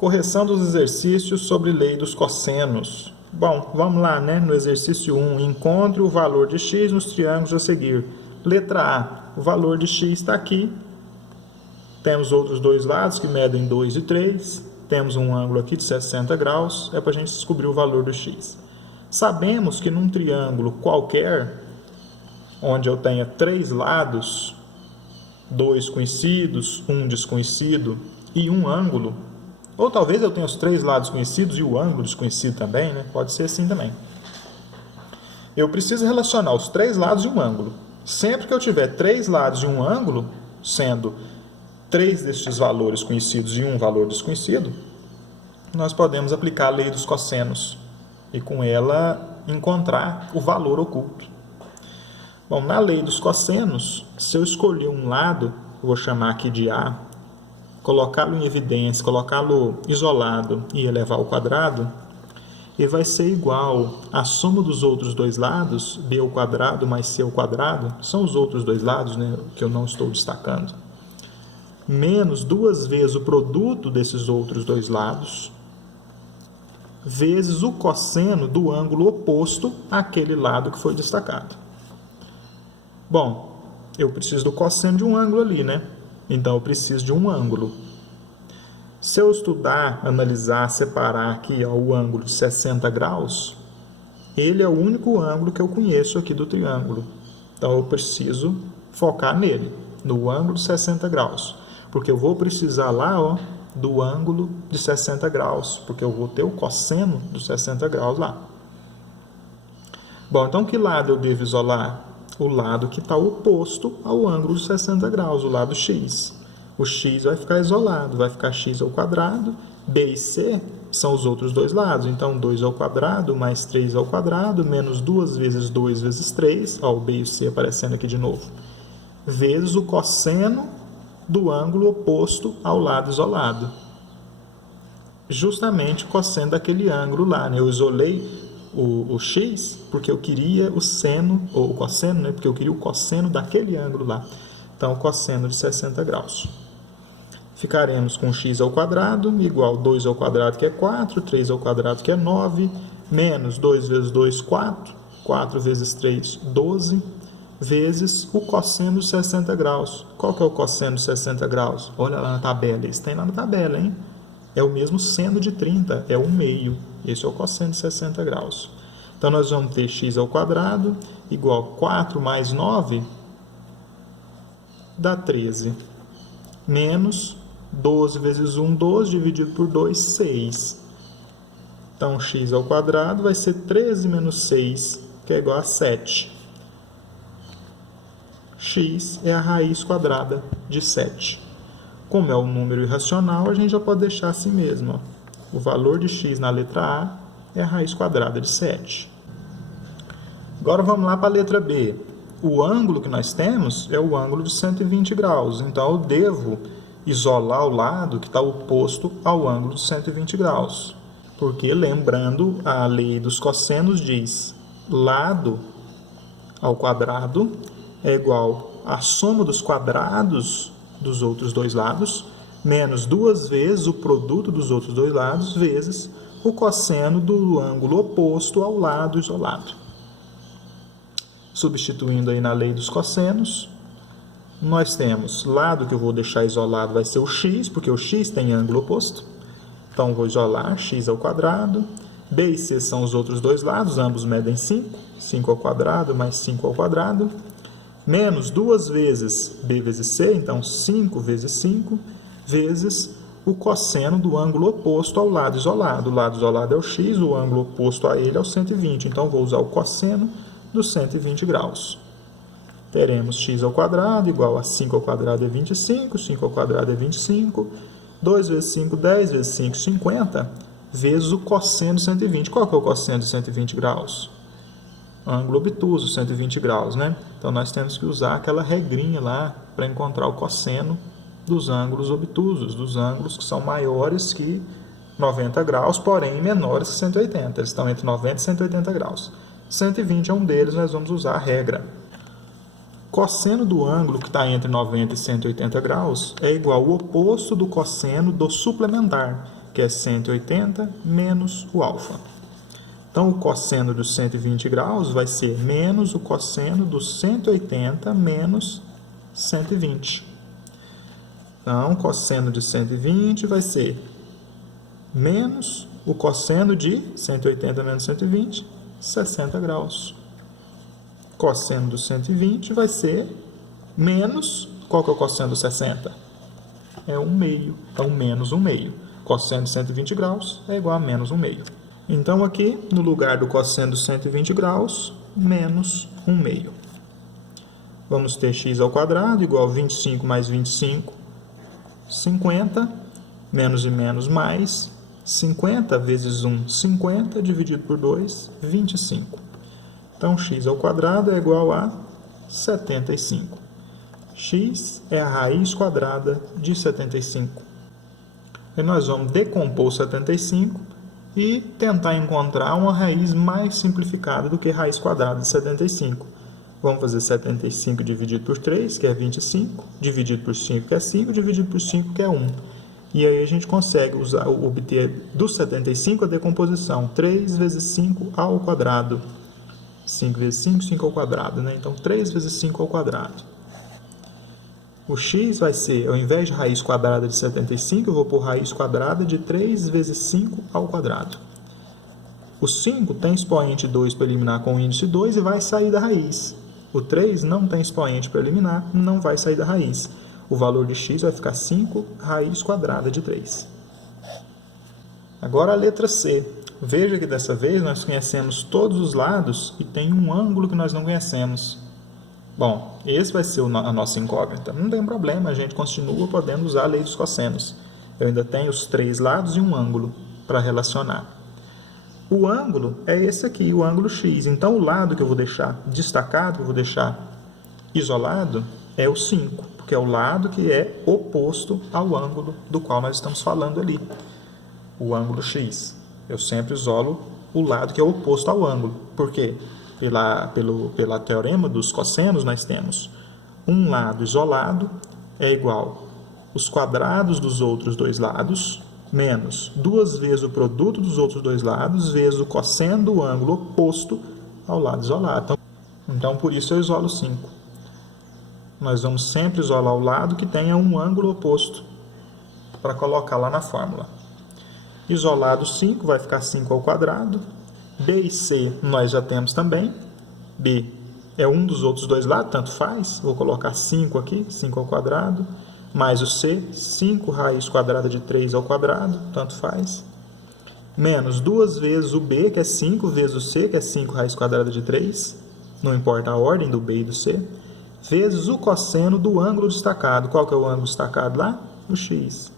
Correção dos exercícios sobre lei dos cossenos. Bom, vamos lá, né? No exercício 1, encontre o valor de x nos triângulos a seguir. Letra A, o valor de x está aqui. Temos outros dois lados que medem 2 e 3. Temos um ângulo aqui de 60 graus. É para a gente descobrir o valor do x. Sabemos que num triângulo qualquer, onde eu tenha 3 lados, 2 conhecidos, 1 desconhecido e um ângulo, ou talvez eu tenha os 3 lados conhecidos e o ângulo desconhecido também, né? Pode ser assim também. Eu preciso relacionar os 3 lados e um ângulo. Sempre que eu tiver 3 lados e um ângulo, sendo 3 destes valores conhecidos e um valor desconhecido, nós podemos aplicar a lei dos cossenos e com ela encontrar o valor oculto. Bom, na lei dos cossenos, se eu escolher um lado, vou chamar aqui de A, colocá-lo em evidência, colocá-lo isolado e elevar ao quadrado, ele vai ser igual à soma dos outros dois lados, b ao quadrado mais c ao quadrado, são os outros dois lados, né, que eu não estou destacando, menos 2 vezes o produto desses outros dois lados, vezes o cosseno do ângulo oposto àquele lado que foi destacado. Bom, eu preciso do cosseno de um ângulo ali, né? Então, eu preciso de um ângulo. Se eu estudar, analisar, separar aqui ó, o ângulo de 60 graus, ele é o único ângulo que eu conheço aqui do triângulo. Então, eu preciso focar nele, no ângulo de 60 graus. Porque eu vou precisar lá ó, do ângulo de 60 graus, porque eu vou ter o cosseno dos 60 graus lá. Bom, então que lado eu devo isolar? O lado que está oposto ao ângulo de 60 graus, o lado x. O x vai ficar isolado, vai ficar x ao quadrado, b e c são os outros dois lados, então 2 ao quadrado mais 3 ao quadrado, menos 2 vezes 2 vezes 3, ó, o b e o c aparecendo aqui de novo, vezes o cosseno do ângulo oposto ao lado isolado. Justamente o cosseno daquele ângulo lá, né? Eu isolei o x porque eu queria o seno, ou o cosseno, né? Porque eu queria o cosseno daquele ângulo lá. Então, o cosseno de 60 graus. Ficaremos com x ao quadrado igual 2 ao quadrado, que é 4, 3 ao quadrado, que é 9, menos 2 vezes 2, 4, 4 vezes 3, 12, vezes o cosseno de 60 graus. Qual que é o cosseno de 60 graus? Olha lá na tabela, isso tem lá na tabela, hein? É o mesmo seno de 30, é 1/2. Esse é o cosseno de 60 graus. Então, nós vamos ter x ao quadrado igual 4 mais 9 dá 13. Menos 12 vezes 1, 12, dividido por 2, 6. Então, x ao quadrado vai ser 13 menos 6, que é igual a 7. X é a raiz quadrada de 7. Como é um número irracional, a gente já pode deixar assim mesmo. Ó. O valor de x na letra A é a raiz quadrada de 7. Agora vamos lá para a letra B. O ângulo que nós temos é o ângulo de 120 graus. Então, eu devo isolar o lado que está oposto ao ângulo de 120 graus. Porque, lembrando, a lei dos cossenos diz lado ao quadrado é igual à soma dos quadrados dos outros dois lados, menos 2 vezes o produto dos outros dois lados, vezes o cosseno do ângulo oposto ao lado isolado. Substituindo aí na lei dos cossenos, nós temos lado que eu vou deixar isolado vai ser o x, porque o x tem ângulo oposto. Então, vou isolar x ao quadrado. B e c são os outros dois lados, ambos medem 5. 5 ao quadrado mais 5 ao quadrado. Menos 2 vezes b vezes c, então 5 vezes 5, vezes o cosseno do ângulo oposto ao lado isolado. O lado isolado é o x, o ângulo oposto a ele é o 120. Então, vou usar o cosseno dos 120 graus. Teremos x ao quadrado igual a 5 ao quadrado é 25, 5 ao quadrado é 25, 2 vezes 5, 10, vezes 5, 50, vezes o cosseno de 120. Qual que é o cosseno de 120 graus? Ângulo obtuso, 120 graus, né? Então, nós temos que usar aquela regrinha lá para encontrar o cosseno dos ângulos obtusos, dos ângulos que são maiores que 90 graus, porém menores que 180. Eles estão entre 90 e 180 graus. 120 é um deles, nós vamos usar a regra. Cosseno do ângulo que está entre 90 e 180 graus é igual ao oposto do cosseno do suplementar. que é 180, menos o alfa. Então, o cosseno dos 120 graus vai ser menos o cosseno dos 180 menos 120. Então, o cosseno de 120 vai ser menos o cosseno de 180 menos 120, 60 graus. Cosseno do 120 vai ser menos, qual que é o cosseno do 60? É 1/2, então menos 1/2. Cosseno de 120 graus é igual a menos 1/2. Então, aqui, no lugar do cosseno de 120 graus, menos 1/2. Vamos ter x ao quadrado igual a 25 mais 25, 50, menos e menos mais, 50 vezes 1, 50, dividido por 2, 25. Então, x ao quadrado é igual a 75. X é a raiz quadrada de 75. E nós vamos decompor 75 e tentar encontrar uma raiz mais simplificada do que a raiz quadrada de 75. Vamos fazer 75 dividido por 3, que é 25, dividido por 5, que é 5, dividido por 5, que é 1. E aí a gente consegue obter do 75 a decomposição. 3 vezes 5 ao quadrado. 5 vezes 5, 5 ao quadrado, né? Então, 3 vezes 5 ao quadrado. O x vai ser, ao invés de raiz quadrada de 75, eu vou pôr raiz quadrada de 3 vezes 5 ao quadrado. O 5 tem expoente 2 para eliminar com o índice 2 e vai sair da raiz. O 3 não tem expoente para eliminar, não vai sair da raiz. O valor de x vai ficar 5 raiz quadrada de 3. Agora a letra C. Veja que dessa vez nós conhecemos todos os lados e tem um ângulo que nós não conhecemos. Bom, esse vai ser a nossa incógnita. Não tem problema, a gente continua podendo usar a lei dos cossenos. Eu ainda tenho os 3 lados e um ângulo para relacionar. O ângulo é esse aqui, o ângulo x. Então, o lado que eu vou deixar destacado, que eu vou deixar isolado, é o 5, porque é o lado que é oposto ao ângulo do qual nós estamos falando ali. O ângulo x. Eu sempre isolo o lado que é oposto ao ângulo. Por quê? Pela teorema dos cossenos, nós temos um lado isolado é igual os quadrados dos outros dois lados, menos 2 vezes o produto dos outros dois lados, vezes o cosseno do ângulo oposto ao lado isolado. Então, por isso eu isolo 5. Nós vamos sempre isolar o lado que tenha um ângulo oposto para colocar lá na fórmula. Isolado 5, vai ficar 5 ao quadrado. B e C nós já temos também. B é um dos outros dois lados, tanto faz. Vou colocar 5 aqui, 5 ao quadrado. Mais o C, 5 raiz quadrada de 3 ao quadrado, tanto faz. Menos 2 vezes o B, que é 5, vezes o C, que é 5 raiz quadrada de 3. Não importa a ordem do B e do C. Vezes o cosseno do ângulo destacado. Qual que é o ângulo destacado lá? O x.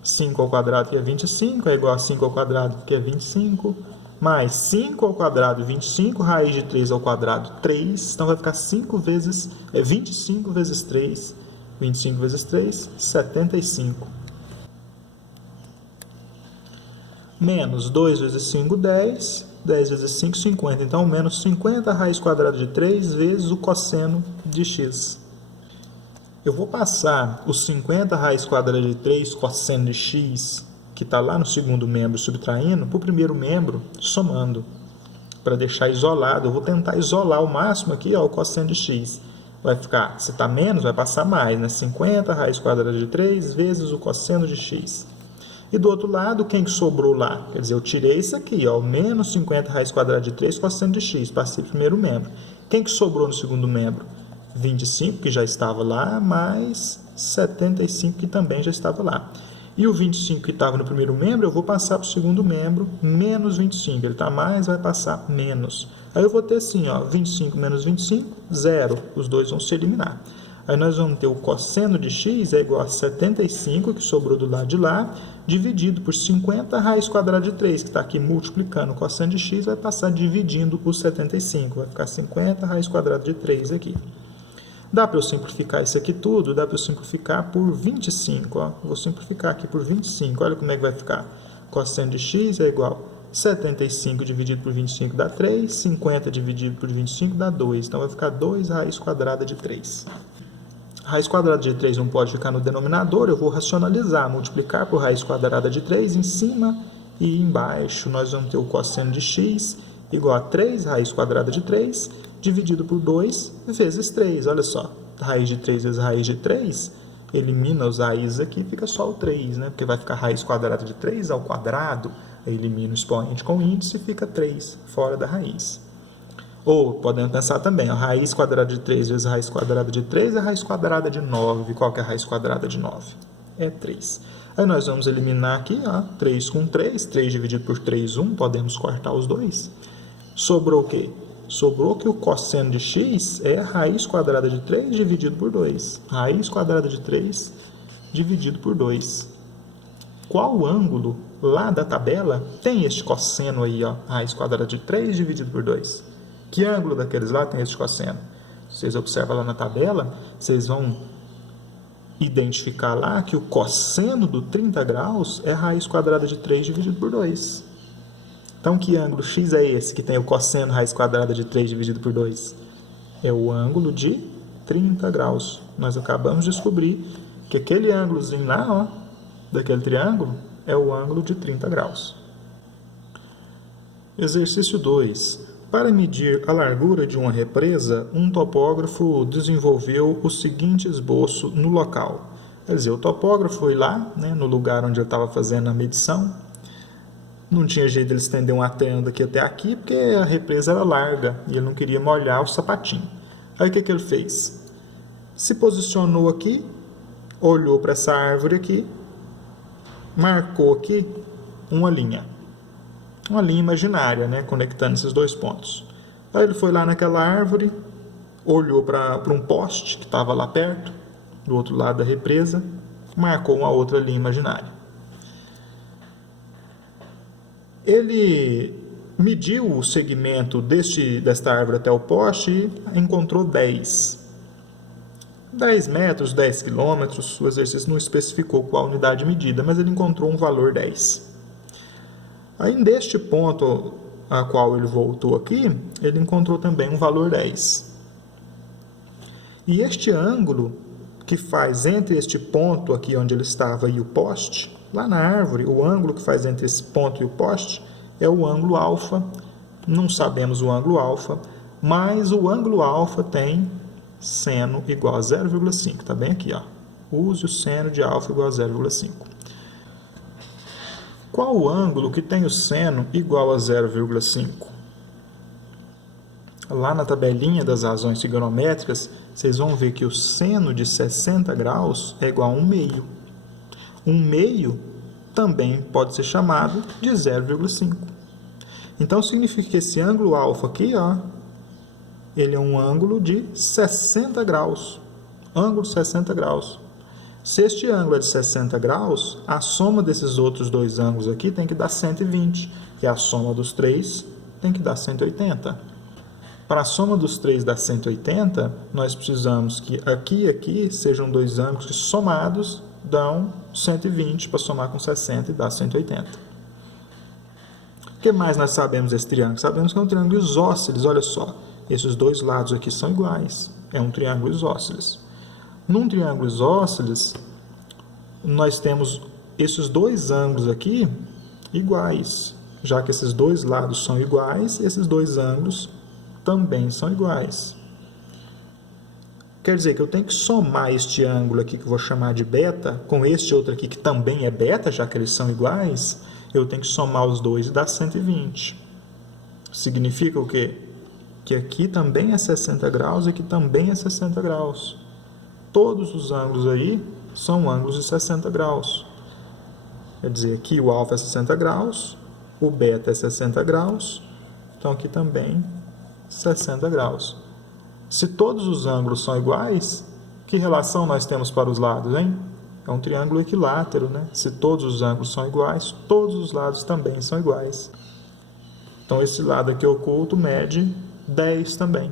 5 ao quadrado, que é 25, é igual a 5 ao quadrado, que é 25, mais 5 ao quadrado, 25, raiz de 3 ao quadrado, 3, então vai ficar 25 vezes 3, 25 vezes 3, 75. Menos 2 vezes 5, 10, 10 vezes 5, 50, então menos 50 raiz quadrada de 3 vezes o cosseno de x. Eu vou passar os 50 raiz quadrada de 3 cosseno de x, que está lá no segundo membro subtraindo, para o primeiro membro somando. Para deixar isolado, eu vou tentar isolar o máximo aqui, ó, o cosseno de x. Vai ficar, se está menos, vai passar mais, né? 50 raiz quadrada de 3 vezes o cosseno de x. E do outro lado, quem que sobrou lá? Quer dizer, eu tirei isso aqui, ó, menos 50 raiz quadrada de 3 cosseno de x, passei para o primeiro membro. Quem que sobrou no segundo membro? 25, que já estava lá, mais 75, que também já estava lá. E o 25, que estava no primeiro membro, eu vou passar para o segundo membro, menos 25. Ele está mais, vai passar menos. Aí eu vou ter assim, ó, 25 menos 25, 0. Os dois vão se eliminar. Aí nós vamos ter o cosseno de x é igual a 75, que sobrou do lado de lá, dividido por 50 raiz quadrada de 3, que está aqui multiplicando o cosseno de x, vai passar dividindo por 75. Vai ficar 50 raiz quadrada de 3 aqui. Dá para eu simplificar isso aqui tudo? Dá para eu simplificar por 25. Ó. Vou simplificar aqui por 25. Olha como é que vai ficar. Cosseno de x é igual a 75 dividido por 25 dá 3. 50 dividido por 25 dá 2. Então, vai ficar 2 raiz quadrada de 3. Raiz quadrada de 3 não pode ficar no denominador, eu vou racionalizar, multiplicar por raiz quadrada de 3 em cima e embaixo. Nós vamos ter o cosseno de x igual a 3 raiz quadrada de 3 dividido por 2 vezes 3. Olha só, raiz de 3 vezes raiz de 3, elimina os raízes aqui, fica só o 3, né? Porque vai ficar raiz quadrada de 3 ao quadrado, elimina o expoente com índice e fica 3 fora da raiz. Ou podemos pensar também, a raiz quadrada de 3 vezes a raiz quadrada de 3 é a raiz quadrada de 9. Qual que é a raiz quadrada de 9? É 3. Aí nós vamos eliminar aqui, ó, 3 com 3, 3 dividido por 3, 1, podemos cortar os dois. Sobrou o quê? Sobrou que o cosseno de x é a raiz quadrada de 3 dividido por 2. Raiz quadrada de 3 dividido por 2. Qual ângulo lá da tabela tem este cosseno aí, ó, raiz quadrada de 3 dividido por 2? Que ângulo daqueles lá tem este cosseno? Vocês observam lá na tabela, vocês vão identificar lá que o cosseno do 30 graus é raiz quadrada de 3 dividido por 2. Então, que ângulo x é esse que tem o cosseno raiz quadrada de 3 dividido por 2? É o ângulo de 30 graus. Nós acabamos de descobrir que aquele ângulozinho lá, ó, daquele triângulo, é o ângulo de 30 graus. Exercício 2. Para medir a largura de uma represa, um topógrafo desenvolveu o seguinte esboço no local. Quer dizer, o topógrafo foi lá, né, no lugar onde ele estava fazendo a medição. Não tinha jeito de ele estender uma tenda daqui até aqui, porque a represa era larga e ele não queria molhar o sapatinho. Aí o que ele fez? Se posicionou aqui, olhou para essa árvore aqui, marcou aqui uma linha imaginária, né, conectando esses dois pontos. Aí ele foi lá naquela árvore, olhou para um poste que estava lá perto, do outro lado da represa, marcou uma outra linha imaginária. Ele mediu o segmento desta árvore até o poste e encontrou 10 metros, 10 quilômetros. O exercício não especificou qual unidade medida, mas ele encontrou um valor 10. Aí, deste ponto a qual ele voltou aqui, ele encontrou também um valor 10. E este ângulo que faz entre este ponto aqui onde ele estava e o poste, lá na árvore, o ângulo que faz entre esse ponto e o poste é o ângulo alfa. Não sabemos o ângulo alfa, mas o ângulo alfa tem seno igual a 0,5. Está bem aqui, ó. Use o seno de alfa igual a 0,5. Qual o ângulo que tem o seno igual a 0,5? Lá na tabelinha das razões trigonométricas, vocês vão ver que o seno de 60 graus é igual a 1/2. 1/2 também pode ser chamado de 0,5. Então, significa que esse ângulo alfa aqui, ó, ele é um ângulo de 60 graus. Ângulo 60 graus. Se este ângulo é de 60 graus, a soma desses outros dois ângulos aqui tem que dar 120. E a soma dos três tem que dar 180. Para a soma dos três dar 180, nós precisamos que aqui e aqui sejam dois ângulos que somados dão 120 para somar com 60 e dar 180. O que mais nós sabemos desse triângulo? Sabemos que é um triângulo isósceles, olha só. Esses dois lados aqui são iguais. É um triângulo isósceles. Num triângulo isósceles, nós temos esses dois ângulos aqui iguais. Já que esses dois lados são iguais, esses dois ângulos também são iguais. Quer dizer que eu tenho que somar este ângulo aqui, que eu vou chamar de beta, com este outro aqui, que também é beta, já que eles são iguais, eu tenho que somar os dois e dar 120. Significa o quê? Que aqui também é 60 graus e aqui também é 60 graus. Todos os ângulos aí são ângulos de 60 graus. Quer dizer, aqui o alfa é 60 graus, o beta é 60 graus, então aqui também 60 graus. Se todos os ângulos são iguais, que relação nós temos para os lados, hein? É um triângulo equilátero, né? Se todos os ângulos são iguais, todos os lados também são iguais. Então, esse lado aqui oculto mede 10 também.